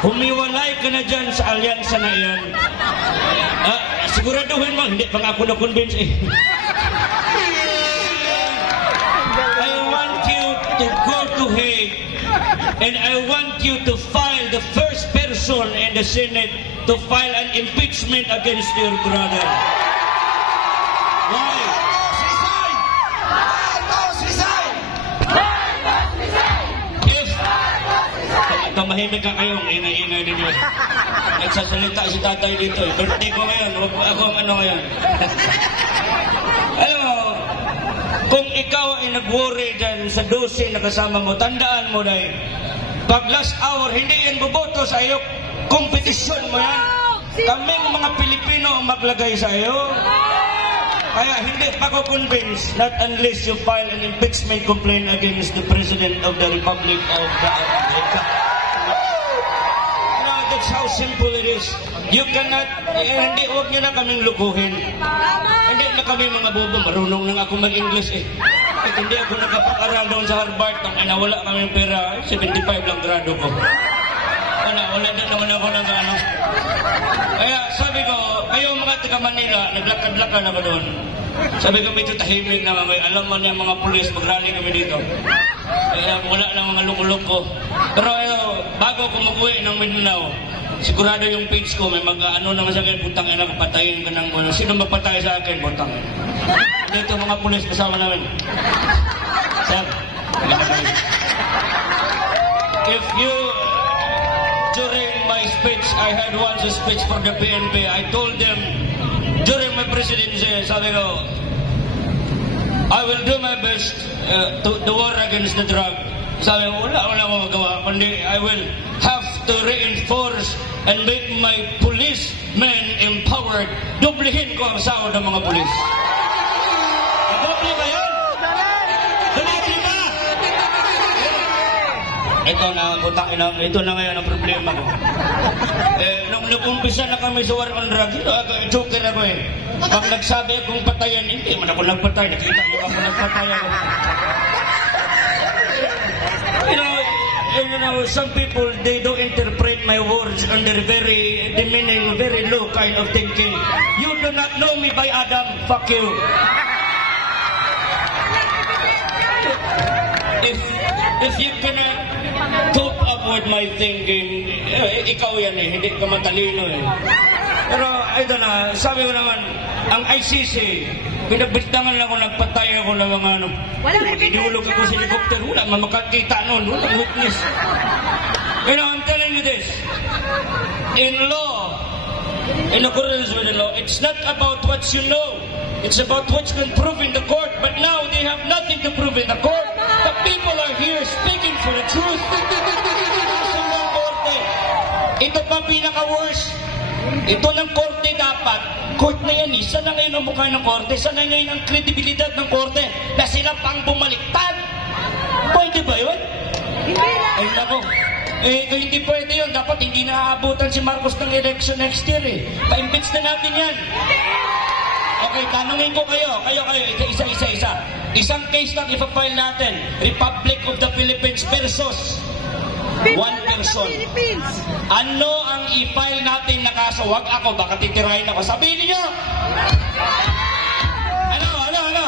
Humiwalay ka na dyan sa alyansa na yan. Siguraduhin mo, hindi pa nga ako na-convince eh. I want you to go to Hague and I want you to file the first person in the Senate to file an impeachment against your brother. Why? Kamahimik ka kayong ingay-ingay ninyo. Nagsasalita si tatay dito eh. Birthday ko ngayon. Ako ang ano ngayon. Alam mo, kung ikaw ay nag-worry dyan sa 12 na kasama mo, tandaan mo dahil pag last hour, hindi yan buboto sa iyo. Kompetisyon mo yan. Kaming mga Pilipino ang maglagay sa iyo. Kaya hindi pa ko convinced not unless you file an impeachment complaint against the President of the Republic of America. That's how simple it is. You cannot, hindi, huwag niyo na kaming lukuhin. Hindi na kami mga bobo, marunong na ako mag-English eh. Hindi ako nakapag-aral doon sa Harvard, nang wala kaming pera, 75 lang grado ko. Wala din naman ako ng ano. Kaya sabi ko, kayo mga taga Manila, naglakad-lakad ako doon. Sabi ko, medyo tahimik na mga, alam mo niya mga pulis, mag-rally kami dito. Kaya wala lang mga loko-loko. Pero bago ako mag-uwi ng Mindanao, sigurado yung page ko, may mag-ano naman sa akin, butang ina, patayin ka ng ano. Sino magpatay sa akin, butang ina. Dito mga pulis kasama namin. Sir, if you, during my speech, I had once a speech for the PNP, I told them, during my presidency, sabi ko, I will do my best to war against the drug. Sabi ko, wala akong magawa, kundi I will have to reinforce and make my policemen empowered. Dublihin ko ang sahod ng mga pulis. Doble ba yan? Doble ba? Ito na, butang ina, ito na ngayon ang problema ko. Nung nag-umpisa na kami sa war on drugs, joker ako eh. Pag nagsabi akong patayan, hindi man ako nagpatay. Nakita niyo ako nagpatay ako. You know, some people, they do interpret my words under very demeaning, very low kind of thinking. You do not know me by Adam. Fuck you. If you cannot cope up with my thinking, ikaw yan eh, hindi ka matalino eh. Pero ito na, sabi ko naman, ang ICC, pinabintangan lang ako, nagpatay ako ng mga ano. Inulog ako sa helicopter, wala makakita noon, wala witness. You know, I'm telling you this, in law, in accordance with the law, it's not about what you know, it's about what you can prove in the court, but now they have nothing to prove in the court. The people are here speaking for the truth. Ito pa pinaka-worst. Ito ng korte dapat. Court na yan eh. Saan na ngayon ang mukha ng korte? Saan na ngayon ang kredibilidad ng korte? Na sila pang bumaliktad. Pwede ba yun? Ay nako. Kung hindi pwede yun, dapat hindi naaabutan si Marcos ng election next year eh. Pa-impeach na natin yan. Okay, tanungin ko kayo. Kayo, isa. Isang case lang ipapile natin. Republic of the Philippines versus one person. Ano ang i-file natin na kaso? Wag ako, baka titirahin ako. Sabihin niyo! Ano?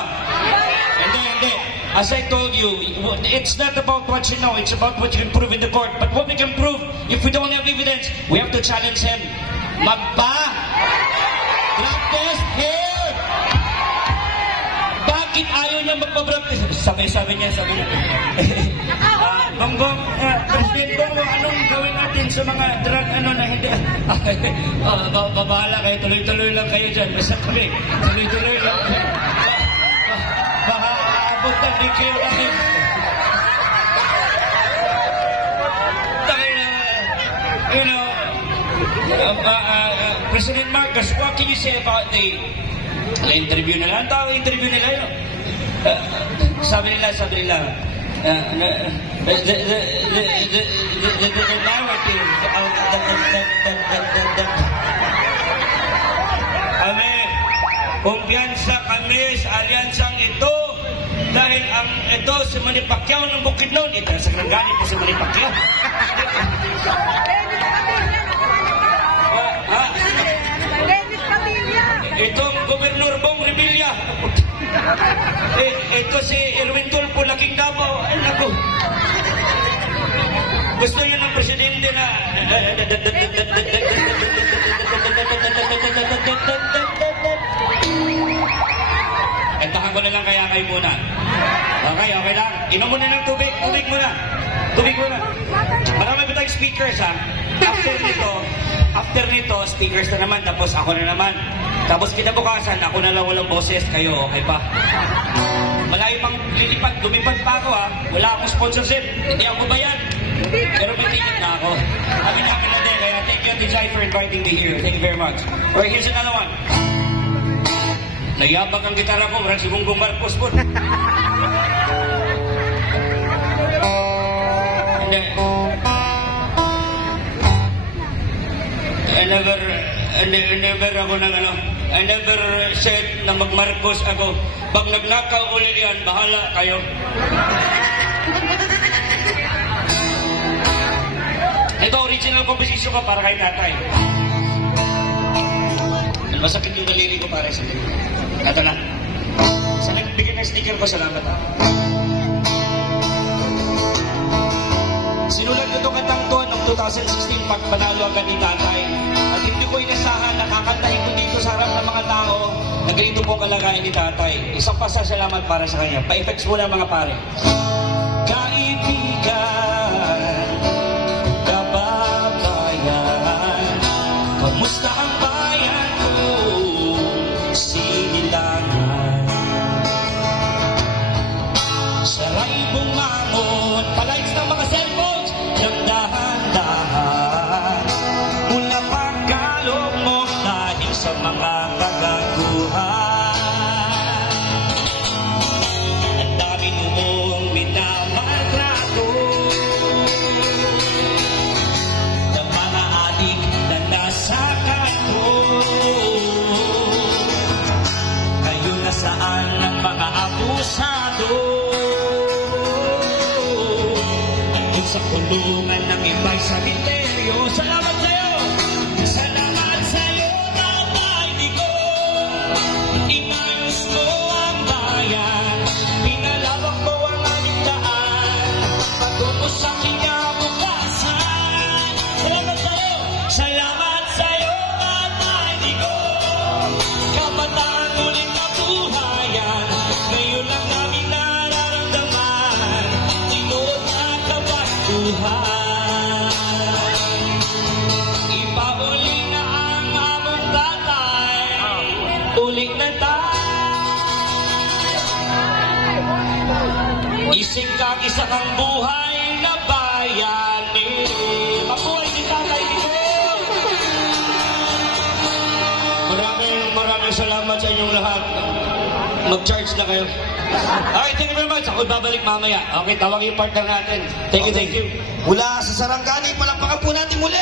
Hindi. As I told you, it's not about what you know, it's about what you can prove in the court. But what we can prove, if we don't have evidence, we have to challenge him. Drug test here! Bakit ayaw niya magpa-drug test? Sabi niya. Bongbong, President Bongbong, anong gawin natin sa mga drug na hindi? Babahala kayo, tuloy-tuloy lang kayo dyan. Basta tuloy-tuloy lang. Baka aabot na di kayo kami. You know, President Marcos, what can you say about the interview nila? Ang tawag interview nila yun. Sabi nila, the narrative of kumpiyansa kami sa alyansang ito dahil ang ito si Manny Pacquiao ng Bukidnon, ito sa Grangani po si Manny Pacquiao. Ha? Itong Gobernador Bong Revilla. Ito si Erwin Tulfo, Laking Davao. Ay, naku. Gusto niyo ng presidente na... Kantahan ko na lang kaya kayo muna. Okay, okay lang. Inom muna ng tubig. Tubig muna. Tubig muna. Marami ba tayong speakers, ha? After nito, speakers na naman. Tapos ako na naman. Tapos kinabukasan, ako na lang walang boses. Kayo, okay pa? Malayo pang lilipad. Lumipad pa ako, ha? Wala akong sponsorship. Hindi ako bayan. Pero may ticket na ako. Kami namin na din. Kaya thank you, Tijay, for inviting me here. Thank you very much. Alright, here's another one. Nayabag ang gitara ko. Marang si Bongbong Marcos po. Hindi. I never said na mag-Marcos ako. Pag nagnakaw ulit yan, bahala kayo. Ito, original composition ko para kay tatay. Masakit yung daliri ko para sa iyo. Ito na. Sa nagbigay ng sticker ko, salamat ha. Sinulat ko itong kantang to noong 2016 pag panalo agad ni tatay. At hindi ko inasahan, nakakantahin ko dito sa harap ng mga tao na ganito po kalagayan ni tatay. Isang pasasalamat para sa kanya. Pa-effects muna mga pare. Kaibigan, kababayan, kamusta ang bayan ko? Silangan saray bumangon, palights ng mga cellphones ng dahan-dahan mula pagkalog mo dahil sa mga kagaguhan. Ang dami noong minamaltrato ng mga adik na nasa kanto. Kayo nasaan ng mga abusado? Sa kulungan ng iba'y saniteryo. Salamat sa'yo! Salamat sa'yo, Tatay Digong. Inayos mo ang bayan. Pinalawak mo ang aming daan patungo sa kinabukasan. Salamat sa'yo! Salamat sa'yo, Tatay Digong. Kabataan ulit na buhayan. Ngayon lang namin nararamdaman. Tinood at ipauli na ang among tatay. Ulit na tayo. Ising kang isa kang buhay na bayani. Mabuhay ni Tatay Digong. Maraming salamat sa inyong lahat. Mag-charge na kayo. Okay, thank you very much. Ako babalik mamaya. Okay, tawag yung partner natin. Thank you, thank you. Mula sa Sarangani, palakpakan po natin muli.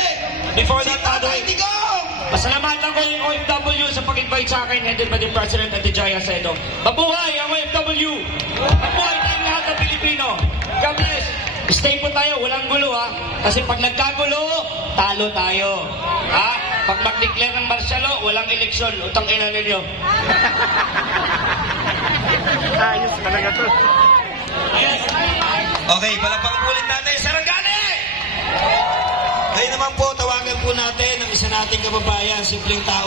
Before that, Tatay Digong! pasalamatan ko yung OFW sa pag-invite sa akin, headed by the President at the Jaya Sedo. Mabuhay ang OFW! Mabuhay tayong lahat ng Pilipino! God bless! Stay po tayo, walang gulo ha. Kasi pag nagkagulo, talo tayo. Ha? Pag mag-declare ng martial law, walang eleksyon. Utang ina ninyo. Ayos talaga to. Yes. Okay, palakpakan po ulit natin. Sarangani! Ngayon naman po, tawagan po natin ang isa nating kababayan, simpleng tao.